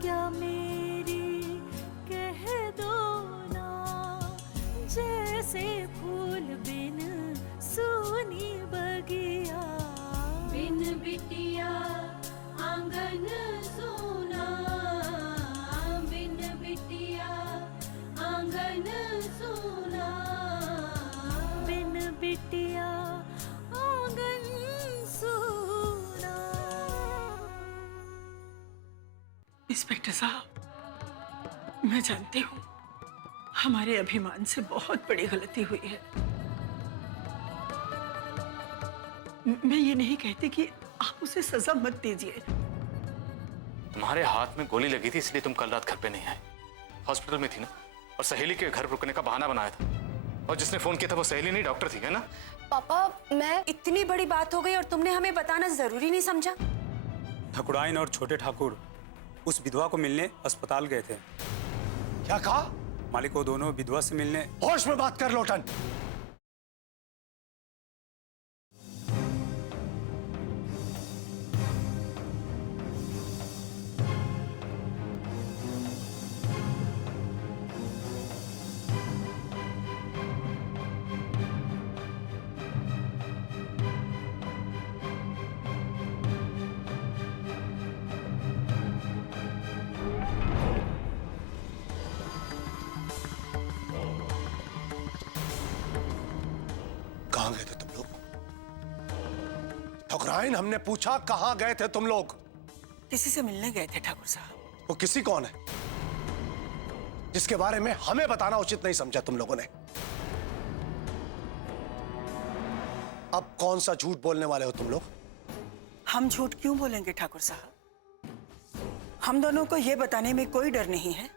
क्या मेरी कह दो ना, जैसे फूल बिन सूनी बगिया, बिन बिटिया आंगन सूना, बिन बिटिया आंगन सूना, बिन बिटिया आंगन सूना। इंस्पेक्टर साहब, मैं जानती हूँ हमारे अभिमान से बहुत बड़ी गलती हुई है। मैं ये नहीं कहती कि आप उसे सजा मत दीजिए। तुम्हारे हाथ में गोली लगी थी इसलिए तुम कल रात घर पे नहीं आए, हॉस्पिटल में थी ना, और सहेली के घर रुकने का बहाना बनाया था, और जिसने फोन किया था वो सहेली नहीं डॉक्टर थी, है ना? पापा, मैं इतनी बड़ी बात हो गई और तुमने हमें बताना जरूरी नहीं समझा? ठकुराइन और छोटे ठाकुर उस विधवा को मिलने अस्पताल गए थे। क्या कहा? मालिक वो दोनों विधवा से मिलने। होश में बात कर लोटन। कहां गए थे तुम लोग? ठकुराइन, हमने पूछा कहां गए थे तुम लोग? किसी से मिलने गए थे ठाकुर साहब। वो किसी कौन है जिसके बारे में हमें बताना उचित नहीं समझा तुम लोगों ने? अब कौन सा झूठ बोलने वाले हो तुम लोग? हम झूठ क्यों बोलेंगे ठाकुर साहब? हम दोनों को यह बताने में कोई डर नहीं है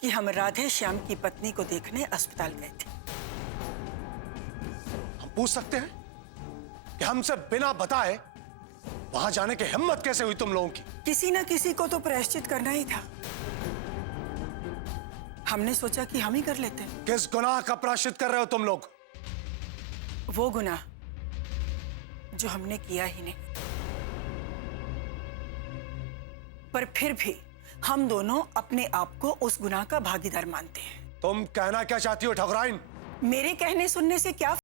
कि हम राधे श्याम की पत्नी को देखने अस्पताल गए थे। हम पूछ सकते हैं कि हमसे बिना बताए वहां जाने की हिम्मत कैसे हुई तुम लोगों की? किसी न किसी को तो प्रायश्चित करना ही था। हमने सोचा कि हम ही कर लेते हैं। किस गुनाह का प्रायश्चित कर रहे हो तुम लोग? वो गुनाह जो हमने किया ही नहीं, पर फिर भी हम दोनों अपने आप को उस गुनाह का भागीदार मानते हैं। तुम कहना क्या चाहती हो ठकुराइन? मेरे कहने सुनने से क्या?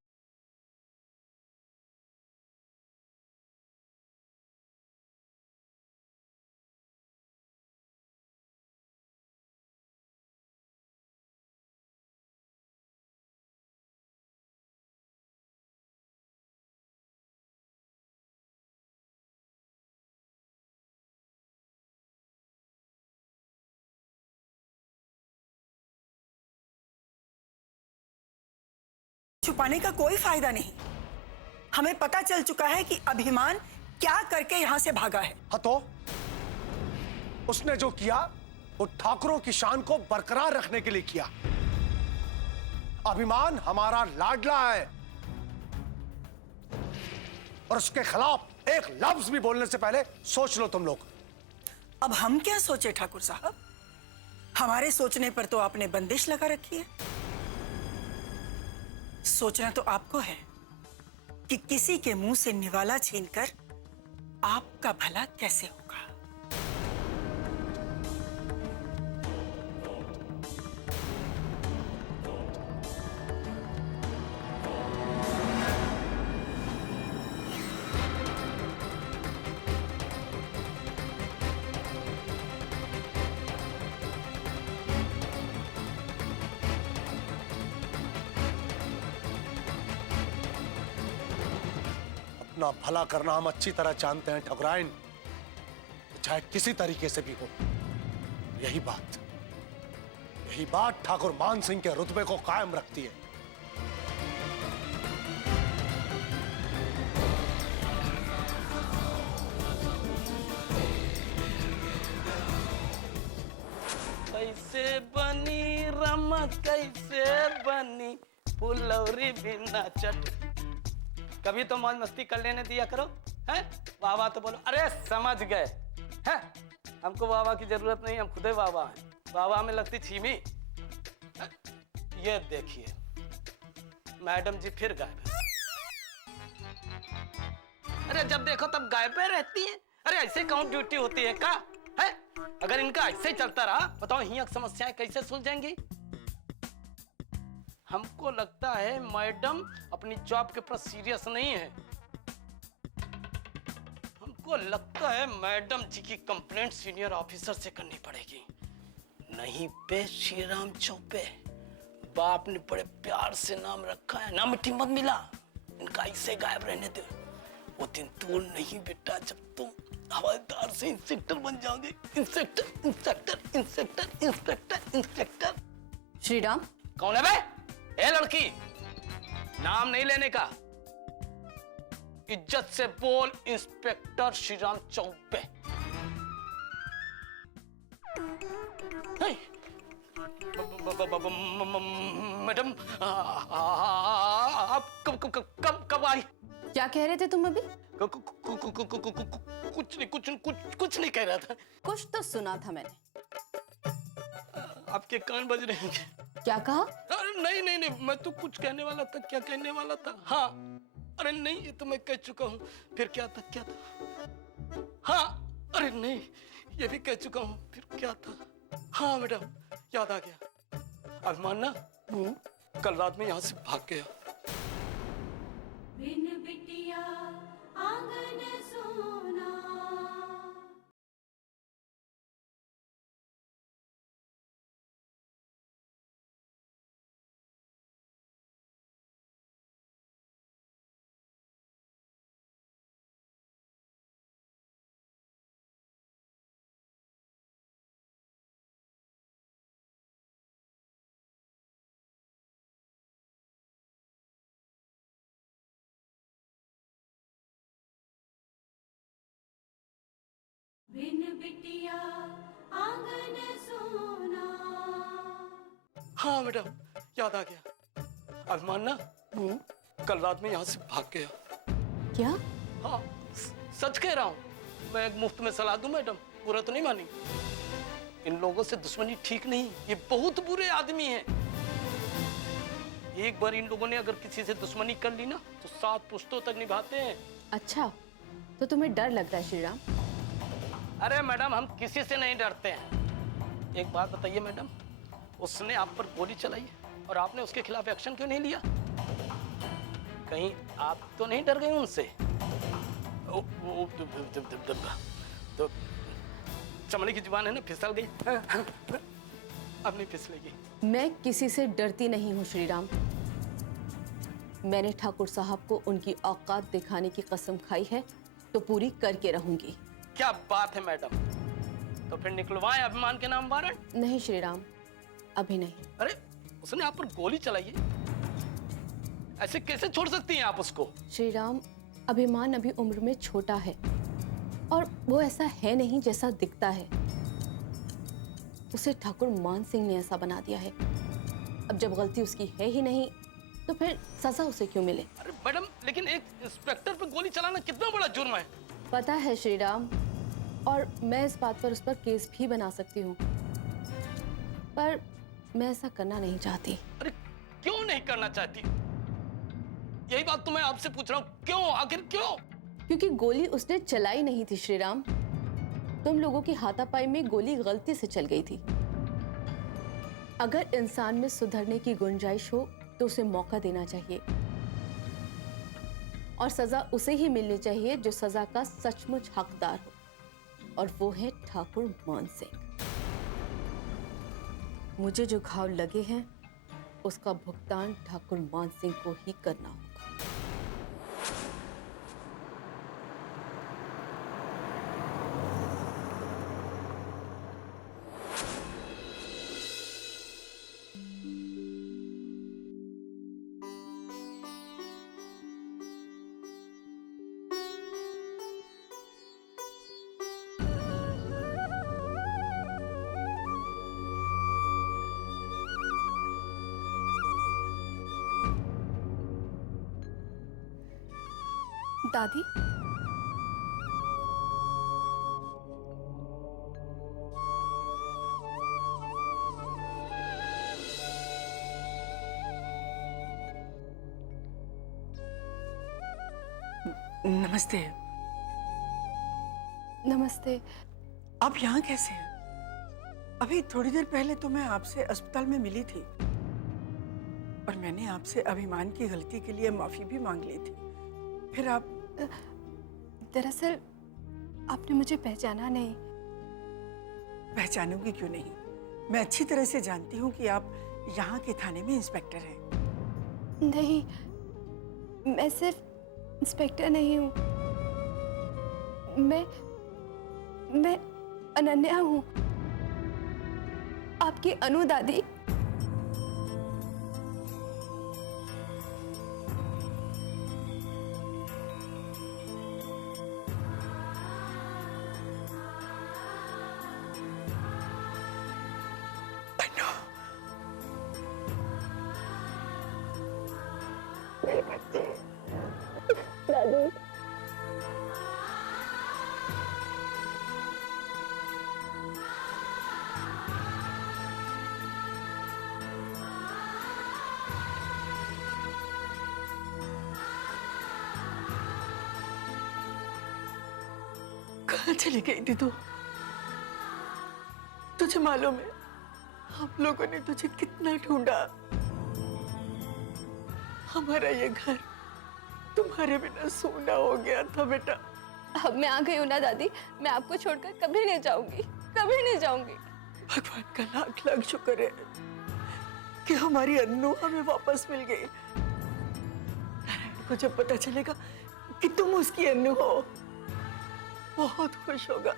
छुपाने का कोई फायदा नहीं। हमें पता चल चुका है कि अभिमान क्या करके यहां से भागा है। हाँ तो उसने जो किया वो ठाकुरों की शान को बरकरार रखने के लिए किया। अभिमान हमारा लाडला है और उसके खिलाफ एक लफ्ज भी बोलने से पहले सोच लो तुम लोग। अब हम क्या सोचे ठाकुर साहब? हमारे सोचने पर तो आपने बंदिश लगा रखी है। सोचना तो आपको है कि किसी के मुंह से निवाला छीनकर आपका भला कैसे होगा। अपना भला करना हम अच्छी तरह जानते हैं ठकुराइन, चाहे किसी तरीके से भी हो। यही बात ठाकुर मान सिंह के रुतबे को कायम रखती है। कैसे बनी रमत, कैसे बनी फुलौरी बिना चट। कभी तो मौज मस्ती कर लेने दिया करो, हैं? वाह वाह तो बोलो। अरे समझ गए हैं, हमको वाह वाह की जरूरत नहीं, हम खुदे वाह वाह हैं। वाह वाह में लगती छीमी। ये देखिए मैडम जी फिर गायब है। अरे जब देखो तब गायब रहती है। अरे ऐसे कौन ड्यूटी होती है का? है? अगर इनका ऐसे ही चलता रहा, बताओ यहाँ की समस्याएं कैसे सुलझेंगी? हमको लगता है मैडम अपनी जॉब के प्रति सीरियस नहीं है। हमको लगता है मैडम जी की कंप्लेंट सीनियर ऑफिसर से करनी पड़ेगी। नहीं पे श्रीराम चौपे, बाप ने बड़े प्यार से नाम रखा है ना, मिट्टी मत मिला, इनका ऐसे गायब रहने दो। वो दिन दूर नहीं बेटा जब तुम हवलदार से इंस्पेक्टर बन जाओगे। Inspector inspector inspector inspector inspector. Shriram, कौन है बे? ए लड़की, नाम नहीं लेने का, इज्जत से बोल इंस्पेक्टर श्रीराम चौबे। मैडम आप कब आई? क्या कह रहे थे तुम अभी? कुछ नहीं कह रहा था। कुछ तो सुना था मैंने। आपके कान बज रहे हैं। क्या कहा? अरे नहीं, मैं तो कुछ कहने वाला था। क्या कहने वाला था? हाँ, अरे नहीं, ये तो मैं कह चुका हूँ। फिर क्या था? हाँ, अरे नहीं, ये भी कह चुका हूँ। फिर क्या था? हाँ मैडम, याद आ गया। अभिमान ना, कल रात में यहाँ से भाग गया। बिन बिटिया आंगन सोना। बिन बिटिया आंगन सोना। हाँ मैडम, याद आ गया। अभिमान ना, कल रात में यहाँ से भाग गया। क्या? हाँ, सच कह रहा हूँ। मैं एक मुफ्त में सलाह दूं मैडम, बुरा तो नहीं मानी। इन लोगों से दुश्मनी ठीक नहीं, ये बहुत बुरे आदमी हैं। एक बार इन लोगों ने अगर किसी से दुश्मनी कर ली ना, तो 7 पुश्तों तक निभाते हैं। अच्छा, तो तुम्हें डर लग रहा है श्रीराम? अरे मैडम, हम किसी से नहीं डरते हैं। एक बात बताइए मैडम, उसने आप पर गोली चलाई है और आपने उसके खिलाफ एक्शन क्यों नहीं लिया? कहीं आप तो नहीं डर गए उनसे? तो चमड़े की जुबान है ना, फिसल गई। अब नहीं फिसलेगी। मैं किसी से डरती नहीं हूँ श्रीराम। मैंने ठाकुर साहब को उनकी औकात दिखाने की कसम खाई है, तो पूरी करके रहूंगी। क्या बात है मैडम, तो फिर निकलवाएं अभिमान के नाम वारंट? नहीं श्रीराम, अभी नहीं। अरे उसने आप पर गोली चलाई है, ऐसे कैसे छोड़ सकती हैं आप उसको? श्रीराम, अभिमान अभी उम्र में छोटा है और वो ऐसा है नहीं जैसा दिखता है। उसे ठाकुर मान सिंह ने ऐसा बना दिया है। अब जब गलती उसकी है ही नहीं, तो फिर सजा उसे क्यों मिले? अरे मैडम, लेकिन एक इंस्पेक्टर पर गोली चलाना कितना बड़ा जुर्म है। पता है श्रीराम, और मैं इस बात पर उस पर केस भी बना सकती हूँ, पर मैं ऐसा करना नहीं चाहती। अरे क्यों नहीं करना चाहती? यही बात तो मैं आपसे पूछ रहा हूँ, क्यों? आखिर क्यों? क्योंकि गोली उसने चलाई नहीं थी श्रीराम। तुम लोगों की हाथापाई में गोली गलती से चल गई थी। अगर इंसान में सुधरने की गुंजाइश हो तो उसे मौका देना चाहिए, और सजा उसे ही मिलनी चाहिए जो सजा का सचमुच हकदार हो, और वो है ठाकुर मान सिंह। मुझे जो घाव लगे हैं उसका भुगतान ठाकुर मान सिंह को ही करना होगा। दादी, नमस्ते। नमस्ते। आप यहाँ कैसे हैं? अभी थोड़ी देर पहले तो मैं आपसे अस्पताल में मिली थी और मैंने आपसे अभिमान की गलती के लिए माफी भी मांग ली थी। फिर आप दरअसल आपने मुझे पहचाना नहीं। पहचानूंगी क्यों नहीं? मैं अच्छी तरह से जानती हूँ कि आप यहाँ के थाने में इंस्पेक्टर हैं। नहीं, मैं सिर्फ इंस्पेक्टर नहीं हूँ। मैं अनन्या हूँ, आपकी अनु दादी। कहाँ चली गई थी तू? तुझे मालूम है हम लोगों ने तुझे कितना ढूंढा। हमारा ये घर तुम्हारे बिना सूना हो गया था बेटा। अब मैं आ गई हूँ ना दादी, मैं आपको छोड़कर कभी नहीं जाऊंगी, कभी नहीं जाऊंगी। भगवान का लाख लाख शुक्र है कि हमारी अन्नू हमें वापस मिल गई। नारायण को जब पता चलेगा कि तुम उसकी अन्नू हो, बहुत खुश होगा।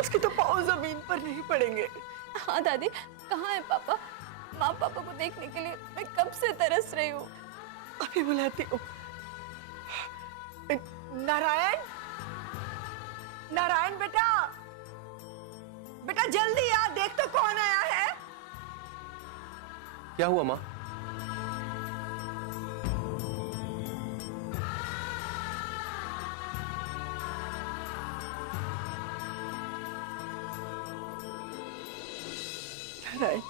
उसके तो पाँव जमीन पर नहीं पड़ेंगे। हाँ दादी, कहाँ है पापा? माँ पापा को देखने के लिए मैं कब से तरस रही हूँ। अभी बुलाती हूँ। नारायण, नारायण बेटा, बेटा जल्दी आ, देख तो कौन आया है। क्या हुआ माँ? नारायण,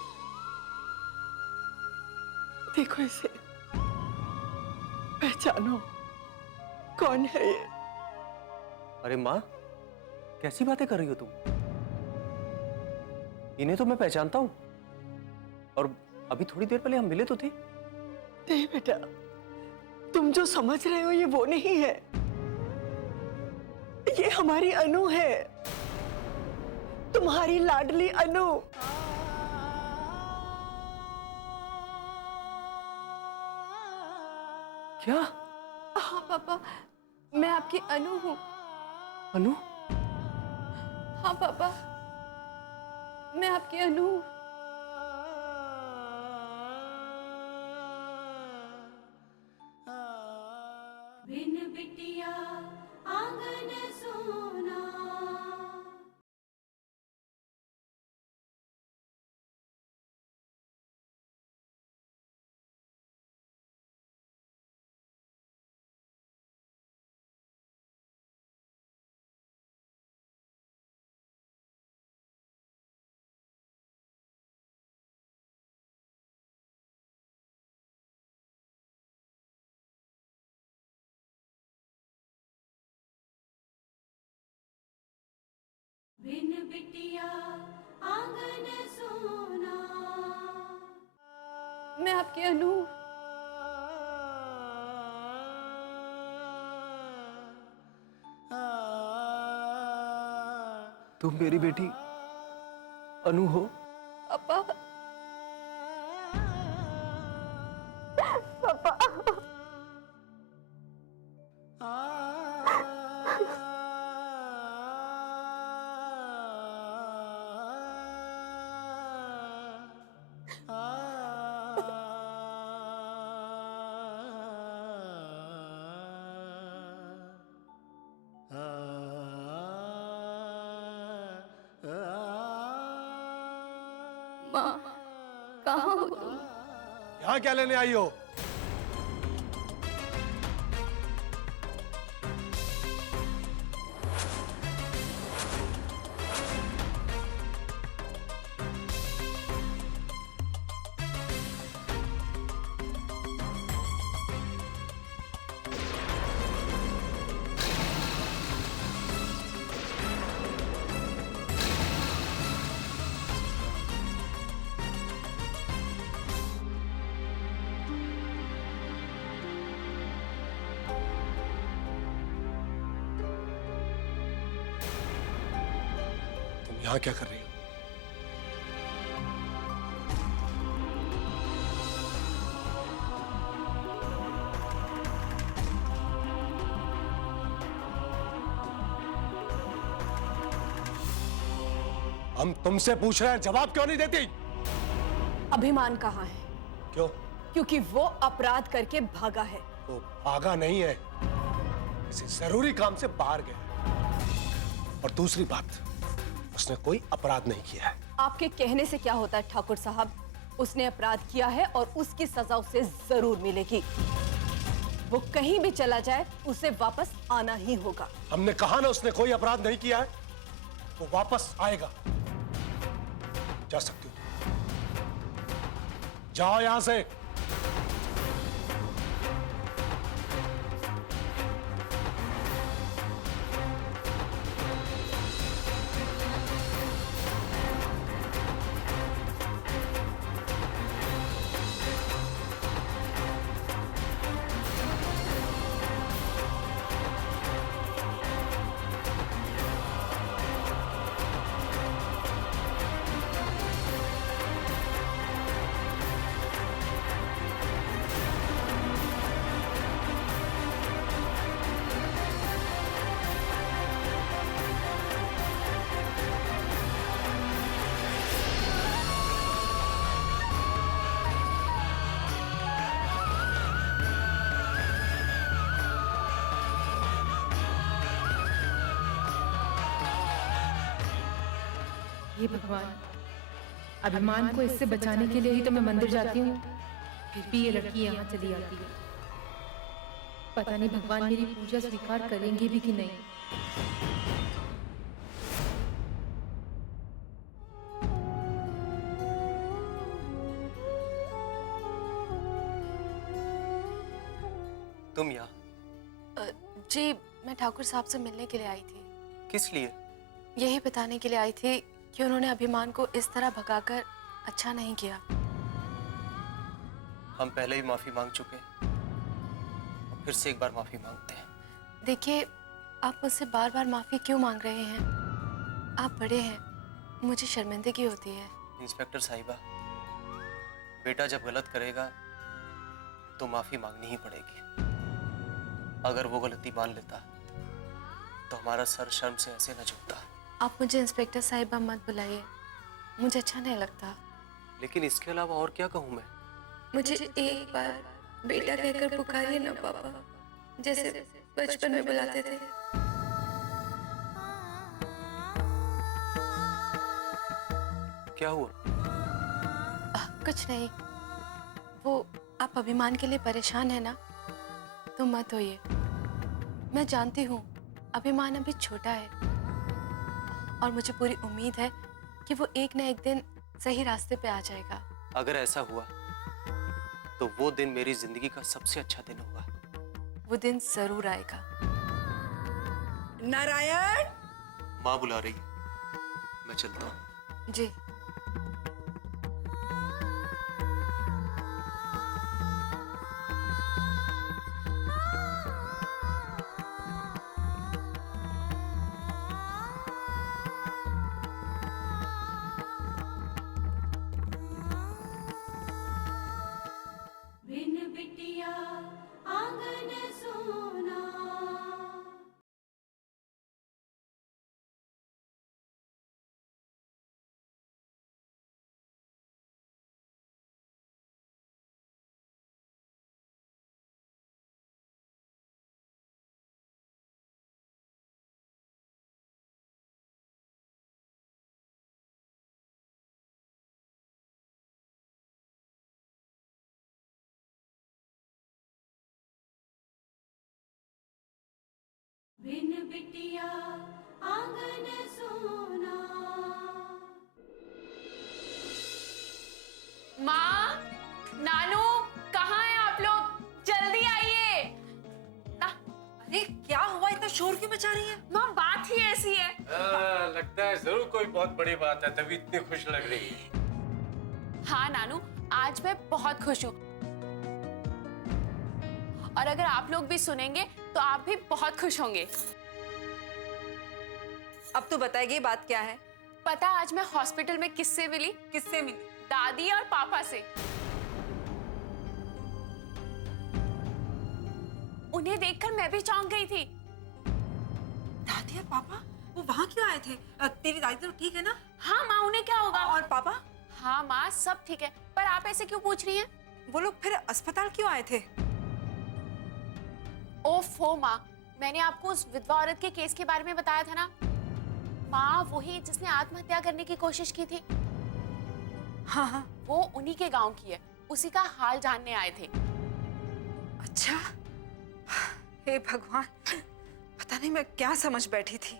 देखो इसे, पहचानो कौन है ये? अरे माँ, कैसी बातें कर रही हो तुम? इन्हें तो मैं पहचानता हूं और अभी थोड़ी देर पहले हम मिले तो थे। नहीं बेटा, तुम जो समझ रहे हो ये वो नहीं है। ये हमारी अनु है, तुम्हारी लाडली अनु। क्या? हाँ पापा, मैं आपकी अनु हूँ। अनु? हाँ पापा, मैं आपकी अनु हूँ। बिन बिटिया आंगन सोना। बिन बिटिया आंगन सोना। मैं आपकी अनु हूँ। तुम मेरी बेटी अनु हो? पापा, पापा, माँ, कहाँ हो तुम? यहाँ क्या लेने आई हो? यहाँ क्या कर रही हो? हम तुमसे पूछ रहे हैं, जवाब क्यों नहीं देती? अभिमान कहाँ है? क्यों? क्योंकि वो अपराध करके भागा है। वो भागा नहीं है, किसी जरूरी काम से बाहर गया। और दूसरी बात, उसने कोई अपराध नहीं किया है। आपके कहने से क्या होता है ठाकुर साहब? उसने अपराध किया है और उसकी सजा उसे जरूर मिलेगी। वो कहीं भी चला जाए उसे वापस आना ही होगा। हमने कहा ना उसने कोई अपराध नहीं किया है, वो वापस आएगा। जा सकती हो, जाओ यहां से। हे भगवान, अभिमान को इससे बचाने के लिए ही तो मैं मंदिर जाती हूँ, फिर भी ये लड़की यहाँ चली आती है। पता नहीं भगवान मेरी पूजा स्वीकार करेंगे भी कि नहीं। तुम यहाँ जी, मैं ठाकुर साहब से मिलने के लिए आई थी। किस लिए? यही बताने के लिए आई थी कि उन्होंने अभिमान को इस तरह भगाकर अच्छा नहीं किया। हम पहले ही माफी मांग चुके हैं और फिर से एक बार माफी मांगते हैं। देखिए, आप मुझसे बार बार माफी क्यों मांग रहे हैं? आप बड़े हैं, मुझे शर्मिंदगी होती है। इंस्पेक्टर साहिबा, बेटा जब गलत करेगा तो माफी मांगनी ही पड़ेगी। अगर वो गलती मान लेता तो हमारा सर शर्म से ऐसे न झुकता। आप मुझे इंस्पेक्टर साहिबा मत बुलाइए, मुझे अच्छा नहीं लगता। लेकिन इसके अलावा और क्या कहूँ मैं? मुझे एक बार बेटा कहकर पुकारिए ना पापा, जैसे बचपन में बुलाते थे। क्या हुआ? कुछ नहीं। वो आप अभिमान के लिए परेशान है ना, तो मत होइए। मैं जानती हूँ अभिमान अभी छोटा है और मुझे पूरी उम्मीद है कि वो एक न एक दिन सही रास्ते पे आ जाएगा। अगर ऐसा हुआ तो वो दिन मेरी जिंदगी का सबसे अच्छा दिन होगा। वो दिन जरूर आएगा। नारायण, माँ बुला रही है, मैं चलता हूँ। जी। बिन बिटिया आंगन सोना। बिन बिटिया आंगन सोना। माँ, नानू, कहाँ हैं आप लोग? जल्दी आइए। अरे क्या हुआ, इतना शोर क्यों मचा रही है? माँ, बात ही ऐसी है। लगता है जरूर कोई बहुत बड़ी बात है, तभी इतनी खुश लग रही है। हाँ नानू, आज मैं बहुत खुश हूँ। और अगर आप लोग भी सुनेंगे तो आप भी बहुत खुश होंगे। अब तो बताएगी बात क्या है? पता आज मैं हॉस्पिटल में किससे मिली? किससे मिली? दादी और पापा से। उन्हें देखकर मैं भी चौंक गई थी। दादी और पापा वो वहाँ क्यों आए थे? तेरी दादी तो ठीक है ना? हाँ माँ, उन्हें क्या होगा? और पापा? हाँ माँ, सब ठीक है। पर आप ऐसे क्यों पूछ रही हैं? वो लोग फिर अस्पताल क्यों आए थे? ओफो माँ, मैंने आपको उस विधवा औरत के केस के बारे में बताया था ना माँ, वही जिसने आत्महत्या करने की कोशिश की थी। हाँ हाँ, वो उन्हीं के गांव की है, उसी का हाल जानने आए थे। अच्छा। हे भगवान, पता नहीं मैं क्या समझ बैठी थी।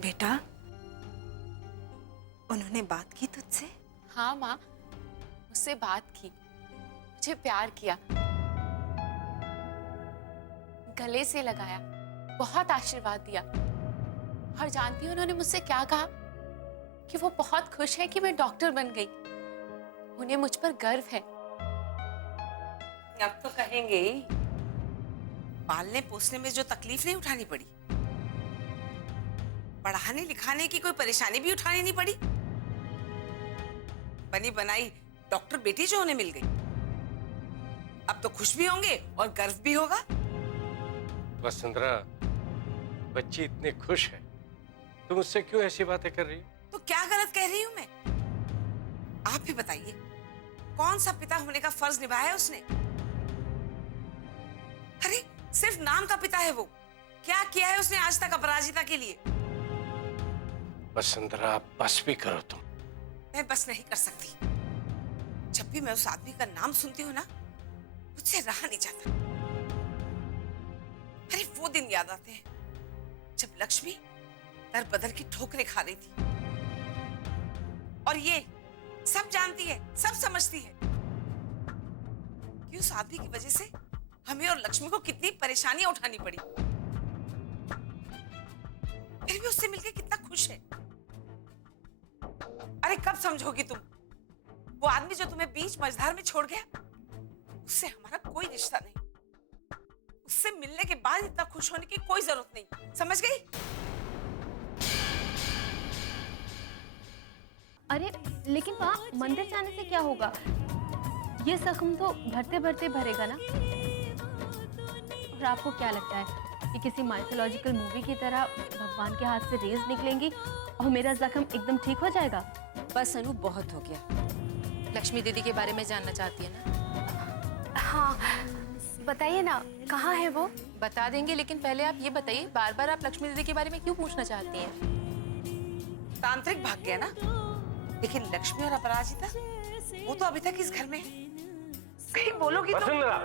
बेटा, उन्होंने बात की तुझसे? हाँ माँ, मुझसे बात की, मुझे प्यार किया, गले से लगाया, बहुत आशीर्वाद दिया। और जानती हो उन्होंने मुझसे क्या कहा? कि वो बहुत खुश है कि मैं डॉक्टर बन गई। उन्हें मुझ पर गर्व है। अब तो कहेंगे ही, पालने पोसने में जो तकलीफ नहीं उठानी पड़ी, पढ़ाने लिखाने की कोई परेशानी भी उठानी नहीं पड़ी, बनी बनाई डॉक्टर बेटी जो उन्हें मिल गई, अब तो खुश भी होंगे और गर्व भी होगा। वसुंधरा, बच्ची इतनी खुश है, तुम उससे क्यों ऐसी बातें कर रही हो? तो क्या गलत कह रही हूं मैं? आप भी बताइए, कौन सा पिता होने का फर्ज निभाया है उसने? अरे सिर्फ नाम का पिता है वो, क्या किया है उसने आज तक अपराजिता के लिए? वसुंधरा, बस भी करो तुम। मैं बस नहीं कर सकती। जब भी मैं उस आदमी का नाम सुनती हूँ ना, मुझसे रहा नहीं जाता। अरे वो दिन याद आते हैं जब लक्ष्मी दर बदर की ठोकरें खा रही थी, और ये सब जानती है, सब समझती है कि उस आदमी की वजह से हमें और लक्ष्मी को कितनी परेशानियां उठानी पड़ी। फिर भी उससे मिलकर कितना खुश है। अरे कब समझोगी तुम? वो आदमी जो तुम्हें बीच मझधार में छोड़ गया, उससे हमारा कोई रिश्ता नहीं। उससे मिलने के बाद इतना खुश होने की कोई जरूरत नहीं, समझ गई? अरे लेकिन माँ, मंदिर जाने से क्या होगा? ये जख्म तो भरते भरते भरेगा ना। और आपको क्या लगता है कि किसी माइथोलॉजिकल मूवी की तरह भगवान के हाथ से रेज निकलेंगी और मेरा जख्म एकदम ठीक हो जाएगा? बस अनु, बहुत हो गया। लक्ष्मी दीदी के बारे में जानना चाहती है ना? हाँ बताइए ना, कहाँ है वो? बता देंगे, लेकिन पहले आप ये बताइए, बार बार आप लक्ष्मी दीदी के बारे में क्यों पूछना चाहती हैं? तांत्रिक भाग गया ना, लेकिन लक्ष्मी और अपराजिता वो तो अभी तक इस घर में है। कहीं बोलोगी तो? वसुंधरा,